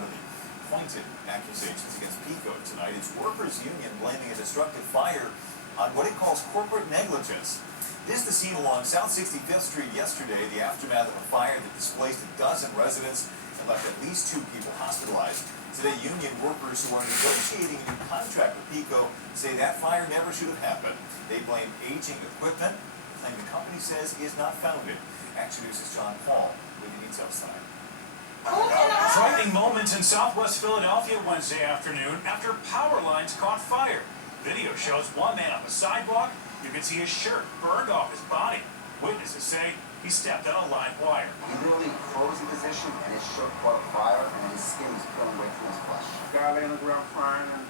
front of the pointed accusations against PECO tonight. Its workers' union blaming a destructive fire on what it calls corporate negligence. This is the scene along South 65th Street yesterday, the aftermath of a fire that displaced a dozen residents and left at least 2 people hospitalized. Today, union workers who are negotiating a new contract with PECO say that fire never should have happened. They blame aging equipment, a claim the company says is not founded. Action News' John Paul with the details tonight. Frightening moments in southwest Philadelphia Wednesday afternoon after power lines caught fire. Video shows one man on the sidewalk. You can see his shirt burned off his body. Witnesses say he stepped on a live wire. He literally froze in position and his shirt caught fire and his skin was peeling away from his flesh. Guy lay on the ground crying and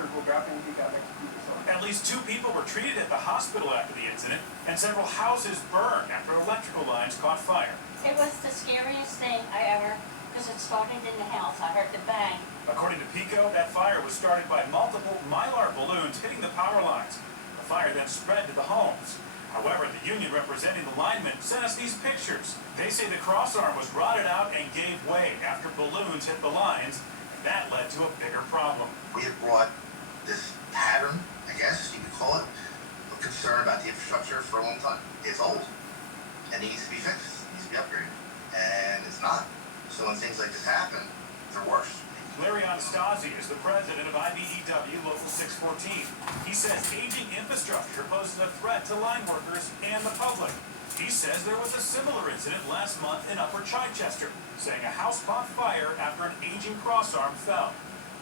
people got him, he got electrocuted. At least 2 people were treated at the hospital after the incident, and several houses burned after electrical lines caught fire. It was the scariest thing I ever, because it started in the house. I heard the bang. According to PECO, that fire was started by multiple Mylar balloons hitting the power lines. The fire then spread to the homes. However, the union representing the linemen sent us these pictures. They say the crossarm was rotted out and gave way after balloons hit the lines, and that led to a bigger problem. We have brought this pattern, I guess you could call it, of concern about the infrastructure for a long time. It's old, and it needs to be fixed, it needs to be upgraded, and it's not. So when things like this happen, they're worse. Larry Anastasi is the president of IBEW Local 614. He says aging infrastructure poses a threat to line workers and the public. He says there was a similar incident last month in Upper Chichester, saying a house caught fire after an aging crossarm fell.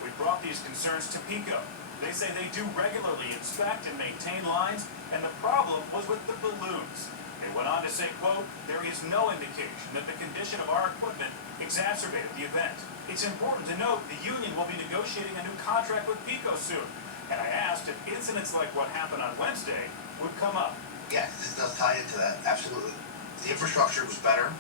We brought these concerns to PECO. They say they do regularly inspect and maintain lines, and the problem was with the balloons. They went on to say, quote, there is no indication that the condition of our equipment exacerbated the event. It's important to note the union will be negotiating a new contract with PECO soon. And I asked if incidents like what happened on Wednesday would come up. Yes, this does tie into that, absolutely. The infrastructure was better.